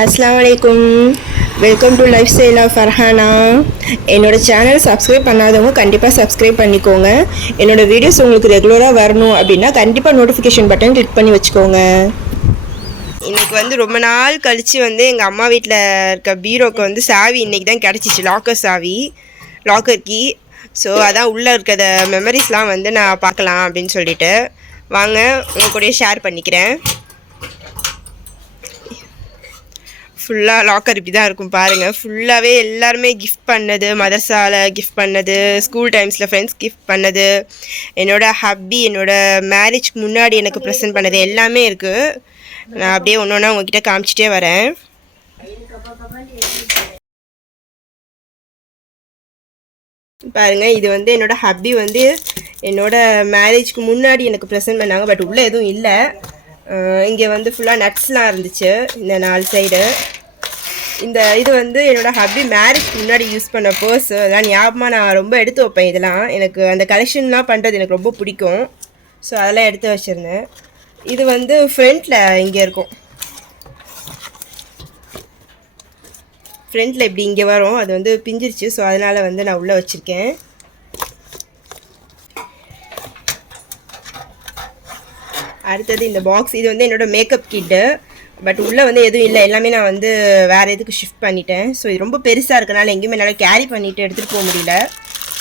அஸ்ஸலாமு அலைக்கும். Welcome to lifestyle of Farhana. என்னோடய சேனல் சப்ஸ்கிரைப் பண்ணாதவங்க கண்டிப்பாக சப்ஸ்கிரைப் பண்ணிக்கோங்க. என்னோடய வீடியோஸ் உங்களுக்கு ரெகுலராக வரணும் அப்படின்னா கண்டிப்பாக நோட்டிஃபிகேஷன் பட்டன் கிளிக் பண்ணி வச்சுக்கோங்க. இன்றைக்கி வந்து ரொம்ப நாள் கழித்து வந்து எங்கள் அம்மா வீட்டில் இருக்க பீரோக்கு சாவி இன்றைக்கி தான் கிடச்சிச்சு. லாக்கர் சாவி, லாக்கர் கீ. ஸோ அதான் உள்ளே இருக்கிற மெமரிஸ்லாம் நான் பார்க்கலாம் அப்படின்னு சொல்லிட்டு வாங்க உங்கள் கூடயே ஷேர் பண்ணிக்கிறேன். ஃபுல்லாக லாக்கர் இப்படி தான் இருக்கும் பாருங்கள். ஃபுல்லாகவே எல்லாருமே கிஃப்ட் பண்ணது, மதர்சாவில் கிஃப்ட் பண்ணது, ஸ்கூல் டைம்ஸில் ஃப்ரெண்ட்ஸ் கிஃப்ட் பண்ணது, என்னோடய ஹப்பி என்னோடய மேரேஜ்க்கு முன்னாடி எனக்கு ப்ரெசென்ட் பண்ணது எல்லாமே இருக்குது. நான் அப்படியே ஒன்று ஒன்றா உங்ககிட்ட காமிச்சிட்டே வரேன். பாருங்கள், இது என்னோடய ஹப்பி என்னோடய மேரேஜ்க்கு முன்னாடி எனக்கு ப்ரெசென்ட் பண்ணாங்க. பட் உள்ளே எதுவும் இல்லை. இங்கே ஃபுல்லாக நட்ஸ்லாம் இருந்துச்சு இந்த 4 சைடு. இது என்னோடய ஹப்பி மேரேஜ்க்கு முன்னாடி யூஸ் பண்ண பர்ஸ். அதெல்லாம் ஞாபகமாக நான் ரொம்ப எடுத்து வைப்பேன். இதெல்லாம் எனக்கு அந்த கலெக்ஷன்லாம் பண்ணுறது எனக்கு ரொம்ப பிடிக்கும். ஸோ அதெல்லாம் எடுத்து வச்சுருந்தேன். இது ஃப்ரண்ட்டில் இங்கே இருக்கும். ஃப்ரண்ட்டில் இப்படி இங்கே வரும். அது பிஞ்சிருச்சு. ஸோ அதனால் நான் உள்ளே வச்சுருக்கேன். அடுத்தது இந்த பாக்ஸ். இது என்னோடய மேக்கப் கிட்டு. பட் உள்ளே எதுவும் இல்லை. எல்லாமே நான் வேறு எதுக்கு ஷிஃப்ட் பண்ணிட்டேன். ஸோ இது ரொம்ப பெருசாக இருக்கனால எங்கேயுமே என்னால் கேரி பண்ணிவிட்டு எடுத்துகிட்டு போக முடியல.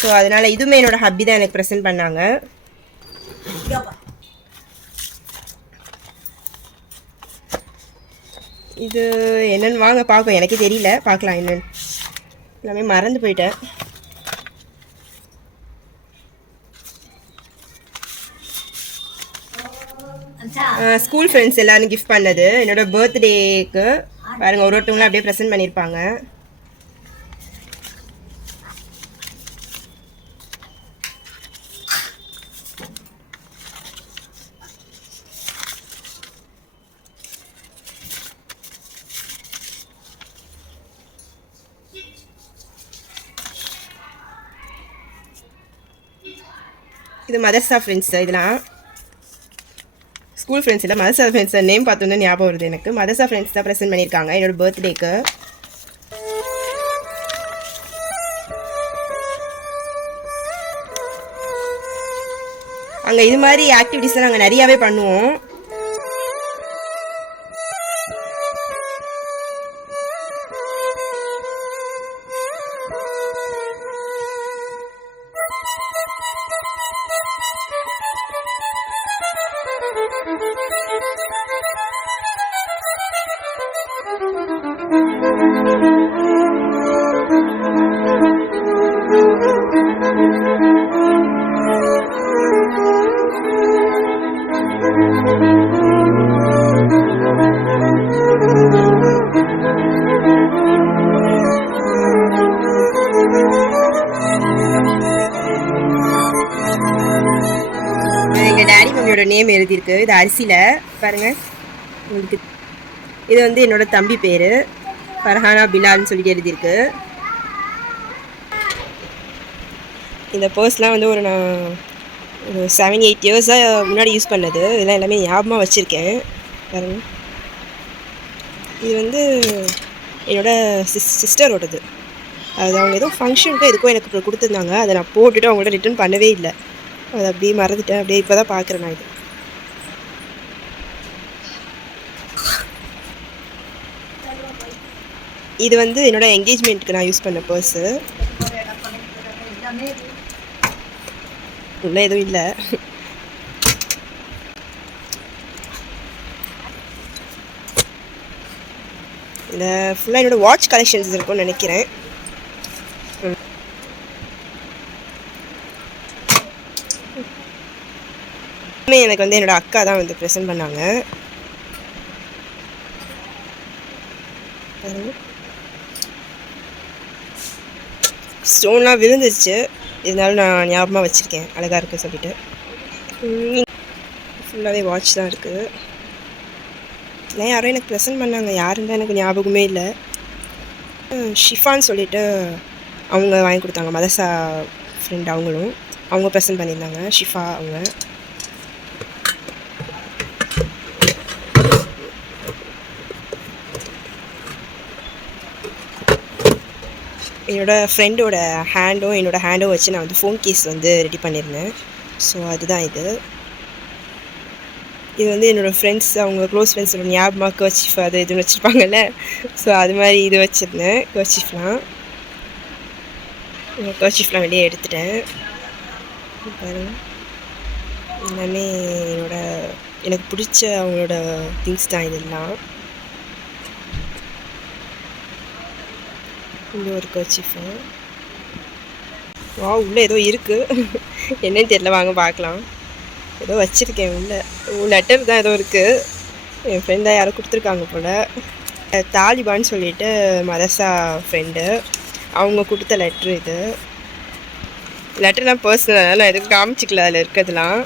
ஸோ அதனால் இதுவுமே என்னோடய ஹப்பி தான் எனக்கு ப்ரெசென்ட் பண்ணாங்க. இது என்னென்னு வாங்க பார்ப்போம். எனக்கே தெரியல, பார்க்கலாம் என்னென்னு. எல்லாமே மறந்து போயிட்டேன். ஸ்கூல் ஃப்ரெண்ட்ஸ் எல்லாரும் கிஃப்ட் பண்ணது என்னோட பர்த்டேக்கு. பாருங்கள், ஒருத்தவங்களும் அப்படியே ப்ரெசென்ட் பண்ணியிருப்பாங்க. இது மதர்ஸா ஃப்ரெண்ட்ஸ். இதெல்லாம் ஸ்கூல் ஃப்ரெண்ட்ஸ் இல்லை, மதர்சா ஃப்ரெண்ட்ஸ். நேம் பார்த்தோன்னா ஞாபகம் வருது எனக்கு. மதர்சா ஃப்ரெண்ட்ஸ் தான் ப்ரெசென்ட் பண்ணியிருக்காங்க என்னோடய பர்த்டேக்கு. அங்கே இது மாதிரி ஆக்டிவிட்டீஸ்லாம் நாங்கள் நிறையாவே பண்ணுவோம். எங்கள் டேடி மம்மியோட நேம் எழுதியிருக்கு. இது அரிசியில் பாருங்கள் உங்களுக்கு. இது என்னோட தம்பி பேர் ஃபர்ஹானா பிலால்னு சொல்லிட்டு எழுதியிருக்கு. இந்த பர்ஸ்லாம் ஒரு நான் ஒரு 7-8 இயர்ஸாக முன்னாடி யூஸ் பண்ணது. இதெல்லாம் எல்லாமே ஞாபகமாக வச்சுருக்கேன். பாருங்கள், இது என்னோடய சிஸ்டரோடது. அது அவங்க ஏதோ ஃபங்க்ஷனுக்கு எதுக்கும் எனக்கு கொடுத்துருந்தாங்க. அதை நான் போட்டுட்டு அவங்கள்ட்ட ரிட்டர்ன் பண்ணவே இல்லை. அதை அப்படியே மறந்துட்டேன். அப்படியே இப்போ தான் பார்க்குறேன் நான். இது என்னோட என்கேஜ்மெண்ட்டுக்கு நான் யூஸ் பண்ண பர்ஸு. உள்ள எதுவும் இல்லை. இதில் ஃபுல்லாக என்னோடய வாட்ச் கலெக்ஷன்ஸ் இருக்கும்னு நினைக்கிறேன். எனக்கு என்னோடய அக்கா தான் ப்ரெசென்ட் பண்ணாங்க. ஸ்டோன்லாம் விழுந்துருச்சு. இருந்தாலும் நான் ஞாபகமாக வச்சுருக்கேன், அழகாக இருக்குது சொல்லிட்டு. ஃபுல்லாகவே வாட்ச் தான் இருக்குது. இல்லை, யாரும் எனக்கு ப்ரெசென்ட் பண்ணாங்க. யாருன்னு எனக்கு ஞாபகமே இல்லை. ஷிஃபான்னு சொல்லிட்டு அவங்க வாங்கி கொடுத்தாங்க. மதர்சா ஃப்ரெண்ட் அவங்க ப்ரெசென்ட் பண்ணியிருந்தாங்க. ஷிஃபா அவங்க. என்னோடய ஃப்ரெண்டோட ஹேண்டும் என்னோடய ஹேண்டும் வச்சு நான் வந்து ஃபோன் கேஸ் வந்து ரெடி பண்ணியிருந்தேன். ஸோ அதுதான் இது. இது வந்து என்னோடய ஃப்ரெண்ட்ஸ், அவங்க க்ளோஸ் ஃப்ரெண்ட்ஸோட ஞாபகமாக கர்ச்சீஃப் அது இதுன்னு வச்சுருப்பாங்கல்ல. ஸோ அது மாதிரி இது வச்சுருந்தேன் கர்ச்சீஃப்லாம். கர்ச்சீஃப்லாம் வெளியே எடுத்துட்டேன். பாருங்கள், எல்லாமே எனக்கு பிடிச்ச அவங்களோட திங்ஸ் தான் இதெல்லாம். இந்த ஒரு கர்ச்சீஃபு உள்ளே ஏதோ இருக்குது, என்னன்னு தெரியல, வாங்க பார்க்கலாம். ஏதோ வச்சுருக்கேன் உள்ளே. லெட்டர் தான் ஏதோ இருக்குது, என் ஃப்ரெண்டாக யாரோ கொடுத்துருக்காங்க போல். தாலிபான்னு சொல்லிட்டு மதர்சா ஃப்ரெண்டு, அவங்க கொடுத்த லெட்ரு இது. லெட்டர்லாம் பர்சனல், நான் எதுவும் காமிச்சிக்கல அதில் இருக்கிறதுலாம்.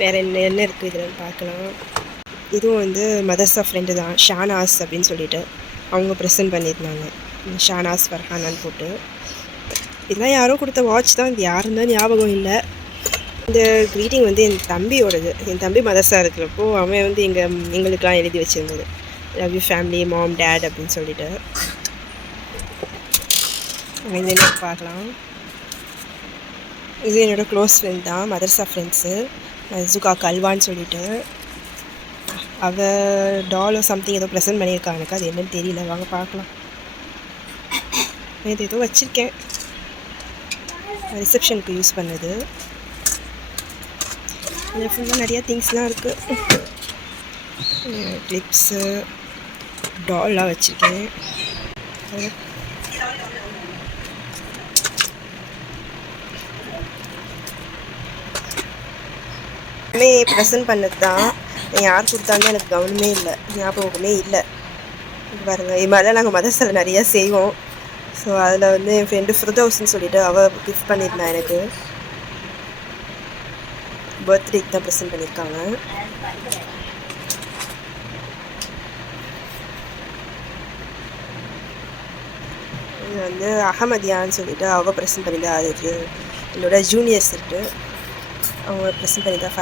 வேறு என்ன இருக்குது இதில் பார்க்கலாம். இதுவும் வந்து மதர்சா ஃப்ரெண்டு தான், ஷானாஸ் அப்படின்னு சொல்லிட்டு அவங்க ப்ரெசென்ட் பண்ணியிருந்தாங்க. ஷானாஸ் ஃபர்ஹானான்னு போட்டு. இதெல்லாம் யாரோ கொடுத்த வாட்ச் தான், இது யாருன்னு தான் ஞாபகம் இல்லை. இந்த க்ரீட்டிங் வந்து என் தம்பியோடது. என் தம்பி மதர்சா இருக்கிறப்போ அவன் வந்து எங்களுக்கெலாம் எழுதி வச்சுருந்தது, love you family, mom, dad அப்படின்னு சொல்லிட்டு. என்ன பார்க்கலாம். இது என்னோடய க்ளோஸ் ஃப்ரெண்ட் தான், மதர்சா ஃப்ரெண்ட்ஸு, ஜுகா கல்வான்னு சொல்லிட்டு. அவள் டாலோ சம்திங் ஏதோ ப்ரெசென்ட் பண்ணியிருக்கா, எனக்கு அது என்னன்னு தெரியல, வாங்க பார்க்கலாம். இது ஏதோ வச்சுருக்கேன், ரிசப்ஷனுக்கு யூஸ் பண்ணது. இதில் ஃபுல்லாக நிறையா திங்ஸ்லாம் இருக்குது. கிளிப்ஸு, டால்லாம் வச்சுருக்கேன். ப்ரெசென்ட் பண்ணது தான், யார் கொடுத்தாலும் எனக்கு கவனமே இல்லை, ஞாபகமே இல்லை. பாருங்கள், இது மாதிரிலாம் நாங்கள் மதர்ஸில் நிறையா செய்வோம். ஸோ அதில் வந்து என் ஃப்ரெண்டு ஃபிர்தௌஸ்ன்னு சொல்லிட்டு அவள் கிஃப்ட் பண்ணியிருந்தேன் எனக்கு. பர்த்டேக்கு தான் ப்ரெசென்ட் பண்ணியிருக்காங்க. இது வந்து அகமதியான்னு சொல்லிட்டு அவள் ப்ரெசென்ட் பண்ணியிருந்தா. அதுக்கு என்னோட ஜூனியர்ஸ் இருக்குது, அவங்க ப்ரெசென்ட் பண்ணியிருக்கா.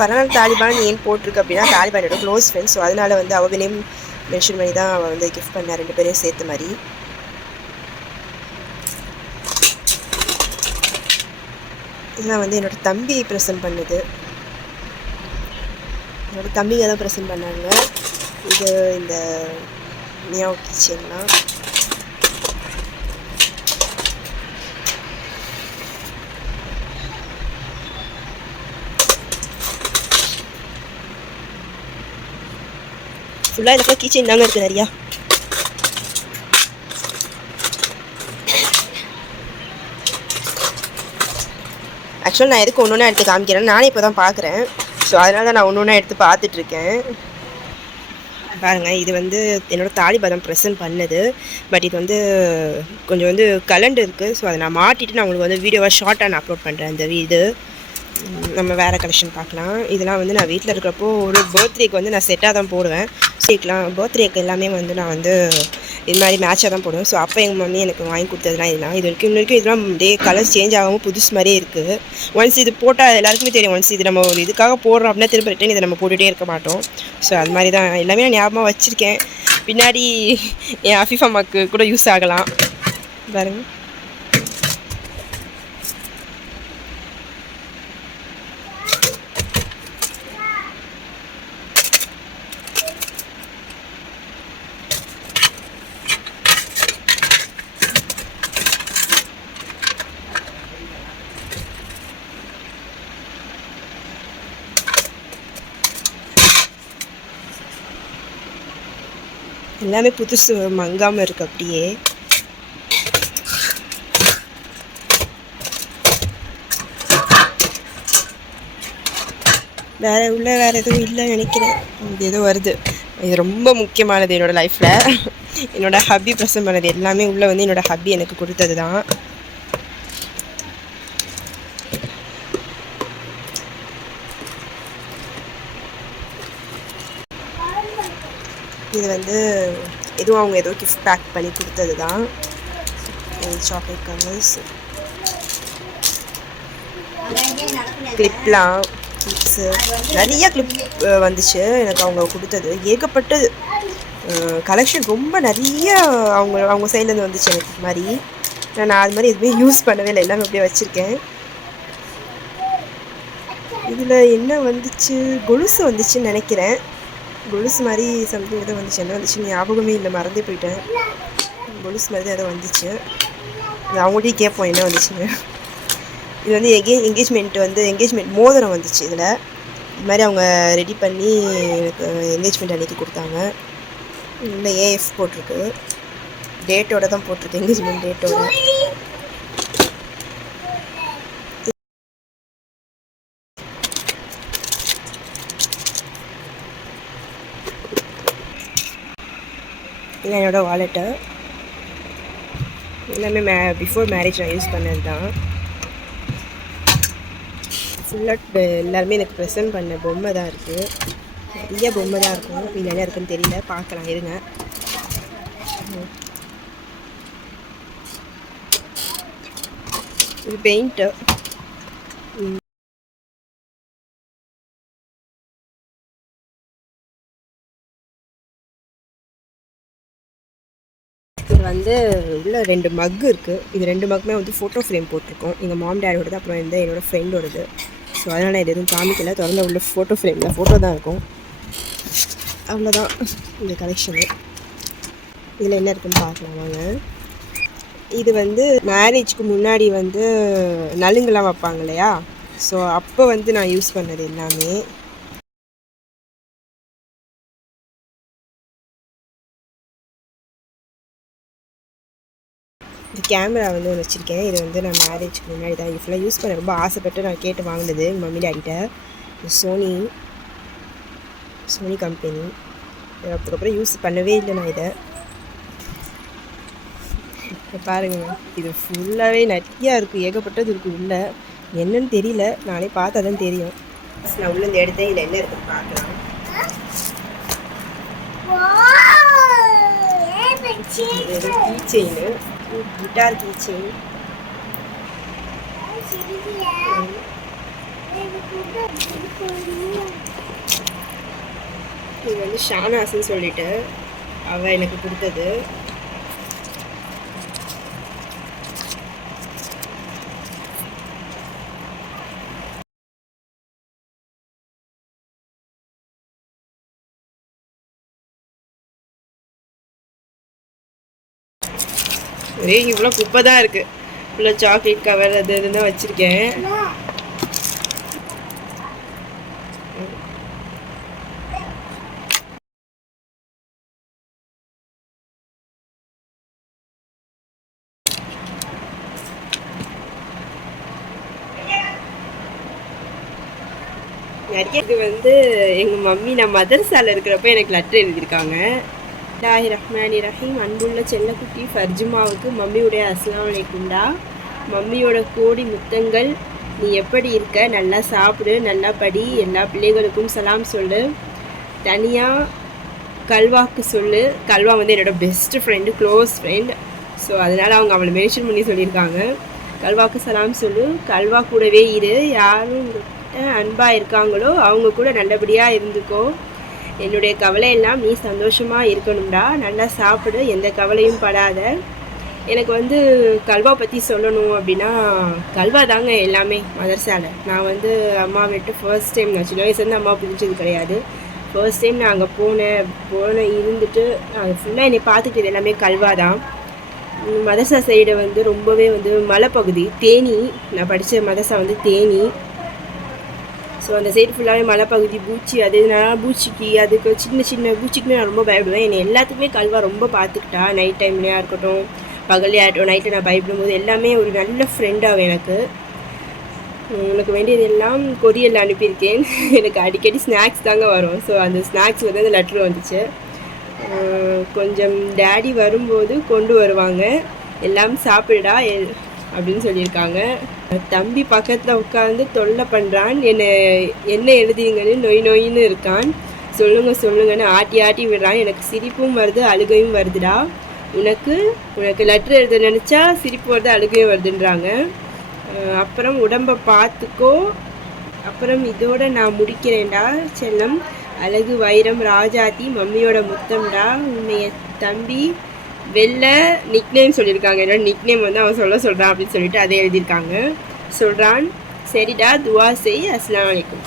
ஃபர்ஹானா தாலிபான் ஏன் போட்டிருக்கு அப்படின்னா, தாலிபானோட க்ளோஸ் ஃப்ரெண்ட்ஸ். ஸோ அதனால் வந்து அவங்க நேம் மென்ஷன் பண்ணி தான் அவள் வந்து கிஃப்ட் பண்ணா, 2 பேரையும் சேர்த்த மாதிரி. இதெல்லாம் வந்து என்னோடய தம்பி ப்ரெசென்ட் பண்ணுது, என்னோடய தம்பிங்க தான் ப்ரெசென்ட் பண்ணாங்க. இது இந்த மியாவ் கிச்சன்லாம். ஃபுல்லாக இதுக்கு கிச்சன் தாங்க இருக்குது நிறையா. ஆக்சுவலாக நான் எதுக்கு ஒன்று ஒன்றா எடுத்து காமிக்கிறேன், நானே இப்போ தான் பார்க்குறேன். ஸோ அதனால தான் நான் ஒன்று ஒன்றா எடுத்து பார்த்துட்ருக்கேன். பாருங்கள், இது வந்து என்னோடய தாலிபான் ப்ரெசென்ட் பண்ணது. பட் இது வந்து கொஞ்சம் வந்து கலண்டு இருக்குது. ஸோ அதை நான் மாட்டிட்டு நான் உங்களுக்கு வந்து வீடியோவாக ஷார்ட்டாக நான் அப்லோட் பண்ணுறேன். இந்த இது நம்ம வேறு கலெக்ஷன் பார்க்கலாம். இதெல்லாம் வந்து நான் வீட்டில் இருக்கிறப்போ ஒரு பர்த்டேக்கு வந்து நான் செட்டாக தான் போடுவேன். பர்த்டேக்கு எல்லாமே வந்து நான் வந்து இது மாதிரி மேட்சாக தான் போடுவேன். ஸோ அப்போ எங்கள் மம்மி எனக்கு வாங்கி கொடுத்ததுலாம் இதெல்லாம். இது வரைக்கும் இன்னும் இதெல்லாம் கலர்ஸ் சேஞ்ச் ஆகாமல் புதுசு மாதிரியே இருக்குது. ஒன்ஸ் இது போட்டால் எல்லாருக்குமே தெரியும், ஒன்ஸ் இது நம்ம ஒரு இதுக்காக போடுறோம் அப்படின்னா திரும்ப ரிட்டன் இதை நம்ம போட்டுகிட்டே இருக்க மாட்டோம். ஸோ அது மாதிரி தான் எல்லாமே நான் ஞாபகமாக வச்சுருக்கேன். பின்னாடி என் அஃபீஃப் அம்மாவுக்கு கூட யூஸ் ஆகலாம் பாருங்கள். எல்லாமே புதுசு, மங்காமல் இருக்குது அப்படியே. வேறு எதுவும் இல்லைன்னு நினைக்கிறேன். இது ஏதோ வருது, இது ரொம்ப முக்கியமானது என்னோடய லைஃப்பில். என்னோடய ஹப்பி ப்ரெசென்ட் பண்ணது எல்லாமே உள்ளே வந்து என்னோடய ஹப்பி எனக்கு கொடுத்தது தான். இது வந்து எதுவும் அவங்க ஏதோ கிஃப்ட் பேக் பண்ணி கொடுத்தது தான். சாக்லேட் கவர்ஸ், கிளிப்லாம், கிளிப்ஸு நிறைய கிளிப் வந்துச்சு எனக்கு அவங்க கொடுத்தது, ஏகப்பட்டது. கலெக்ஷன் ரொம்ப நிறைய அவங்க சைட்லேருந்து வந்துச்சு எனக்கு மாதிரி. நான் அது மாதிரி எதுவுமே யூஸ் பண்ணவே இல்லை, எல்லாமே அப்படியே வச்சுருக்கேன். இதில் என்ன வந்துச்சு, கொலுசு வந்துச்சுன்னு நினைக்கிறேன். கொலுசு மாதிரி சம்திங் எதோ வந்துச்சு, என்ன வந்துச்சுன்னு ஞாபகமே இல்லை, மறந்தே போயிட்டேன். கொலுசு மாதிரி தான் எதோ வந்துச்சு, அவங்கள்ட்டையும் கேட்போம் என்ன வந்துச்சுன்னு. இது வந்து என்கேஜ்மெண்ட் மோதிரம் வந்துச்சு. இதில் இது மாதிரி அவங்க ரெடி பண்ணி எனக்கு என்கேஜ்மெண்ட் அன்றைக்கி கொடுத்தாங்க. இல்லை ஏஎஃப் போட்டிருக்கு, டேட்டோட தான் போட்டிருக்கு, என்கேஜ்மெண்ட் டேட்டோட. இல்லை என்னோடய வாலெட்டு எல்லாமே பிஃபோர் மேரேஜ் நான் யூஸ் பண்ணது தான். ஃபுல்லாக எல்லாருமே எனக்கு ப்ரெசென்ட் பண்ண பொம்மை தான் இருக்குது, நிறைய பொம்மை தான் இருக்கும். இது என்ன இருக்குன்னு தெரியல, பார்க்கலாம் இருங்க. இது பெயிண்ட்டு. இது வந்து உள்ள 2 மக்கு இருக்குது. இது 2 மக்குமே வந்து ஃபோட்டோ ஃப்ரேம் போட்டிருக்கோம். எங்கள் மாம் டேடோடது, அப்புறம் என்னோடய ஃப்ரெண்டோடது. ஸோ அதனால் இது எதுவும் காமிக்கல, திறந்த உள்ள ஃபோட்டோ ஃப்ரேமில் ஃபோட்டோ தான் இருக்கும். அவ்வளோதான் இந்த கலெக்ஷனு. இதில் என்ன இருக்குன்னு பார்க்கலாம் வாங்க. இது வந்து மேரேஜ்க்கு முன்னாடி வந்து நலுங்கெல்லாம் வைப்பாங்க இல்லையா, ஸோ அப்போ வந்து நான் யூஸ் பண்ணது எல்லாமே. இது கேமரா வந்து ஒன்று வச்சுருக்கேன். இது வந்து நான் மேரேஜ்க்கு முன்னாடி தான் ஃபுல்லாக யூஸ் பண்ண ரொம்ப ஆசைப்பட்டு நான் கேட்டு வாங்கினது மம்மி டேடிட்ட. Sony company. அதுக்கப்புறம் யூஸ் பண்ணவே இல்லை நான் இதை. இப்போ பாருங்கள், இது ஃபுல்லாகவே நிறையா இருக்குது, ஏகப்பட்டது இருக்குது உள்ளே. என்னன்னு தெரியல, நானே பார்த்தா தான் தெரியும். நான் உள்ளேருந்து எடுத்தேன். இதில் என்ன இருக்குன்னு பார்க்கலாம். Key chain, guitar key chain. இது வந்து ஷானாஸ்ன்னு சொல்லிட்டு அவள் எனக்கு கொடுத்தது. ஒரே இவ்வளோ குப்பை தான் இருக்குது. இவ்வளோ சாக்லேட் கவர் அது இதுதான் வச்சுருக்கேன். நிறைய இது வந்து எங்கள் மம்மி நான் மதர்சாவில் இருக்கிறப்ப எனக்கு லெட்டர் எழுதியிருக்காங்க. பிஸ்மில்லாஹிர் ரஹ்மானிர் ரஹீம். அன்புள்ள செல்லக்குட்டி ஃபர்ஜுமாவுக்கு மம்மியுடைய அஸ்ஸலாமு அலைக்கும்டா. மம்மியோட கோடி முத்தங்கள். நீ எப்படி இருக்க? நல்லா சாப்பிடு, நல்லா படி, எல்லா பிள்ளைகளுக்கும் சலாம் சொல்லு. தனியாக கல்வாக்கு சொல்லு. கல்வா வந்து என்னோடய best friend, close friend. So அதனால் அவங்க அவளை மென்ஷன் பண்ணி சொல்லியிருக்காங்க. கல்வாக்கு சலாம் சொல்லு. கல்வா கூடவே இரு. யாரும் அன்பாக இருக்காங்களோ அவங்க கூட நல்லபடியாக இருந்துக்கோ. என்னுடைய கவலையெல்லாம் நீ சந்தோஷமாக இருக்கணும்டா. நல்லா சாப்பிடு, எந்த கவலையும் படாத. எனக்கு வந்து கல்வா பற்றி சொல்லணும் அப்படின்னா, கல்வா தாங்க எல்லாமே மதர்சாவில். நான் வந்து அம்மா விட்டு ஃபர்ஸ்ட் டைம், நான் சின்ன வயசுலேருந்து அம்மா பிடிச்சது கிடையாது. ஃபர்ஸ்ட் டைம் நான் அங்கே போனேன் இருந்துட்டு அது ஃபுல்லாக என்னை பார்த்துட்டு எல்லாமே கல்வா தான். மதர்சா சைடு வந்து ரொம்பவே வந்து மலைப்பகுதி, தேனி. நான் படித்த மதர்சா வந்து தேனி. ஸோ அந்த சைடு ஃபுல்லாகவே மலைப்பகுதி, பூச்சி. அது நான் பூச்சிக்கு, அதுக்கு சின்ன பூச்சிக்குமே நான் ரொம்ப பயப்படுவேன். என்னை எல்லாத்துக்குமே கல்வா ரொம்ப பார்த்துக்கிட்டா. நைட் டைம்லேயா இருக்கட்டும், பகல்லையா இருக்கட்டும், நைட்டில் நான் பயப்படும்போது எல்லாமே ஒரு நல்ல ஃப்ரெண்டாகும் எனக்கு. உனக்கு வேண்டியது எல்லாம் கொரியரில் அனுப்பியிருக்கேன். எனக்கு அடிக்கடி ஸ்நாக்ஸ் தாங்க வரும். ஸோ அந்த ஸ்நாக்ஸ் வந்து அந்த லெட்ரு வந்துச்சு. கொஞ்சம் டேடி வரும்போது கொண்டு வருவாங்க, எல்லாம் சாப்பிடுடா அப்படின்னு சொல்லியிருக்காங்க. தம்பி பக்கத்தில் உட்காந்து தொல்லை பண்ணுறான். என்ன எழுதிங்கன்னு நொயின்னு இருக்கான். சொல்லுங்கன்னு ஆட்டி விடுறான். எனக்கு சிரிப்பும் வருது, அழுகையும் வருதுடா. உனக்கு லெட்ரு எழுத நினச்சா சிரிப்பு வருது, அழுகையும் வருதுன்றாங்க. அப்புறம் உடம்பை பார்த்துக்கோ. அப்புறம் இதோட நான் முடிக்கிறேன்டா செல்லம். அழகு வைரம் ராஜாத்தி மம்மியோட முத்தம்டா உன்னைய தம்பி வெள்ளை நிக்நேம் சொல்லியிருக்காங்க. என்னோட நிக்நேம் வந்து அவன் சொல்கிறான் அப்படின்னு சொல்லிட்டு அதை எழுதியிருக்காங்க. சொல்கிறான் சரிடா துவா செய். அஸ்ஸலாமு அலைக்கும்.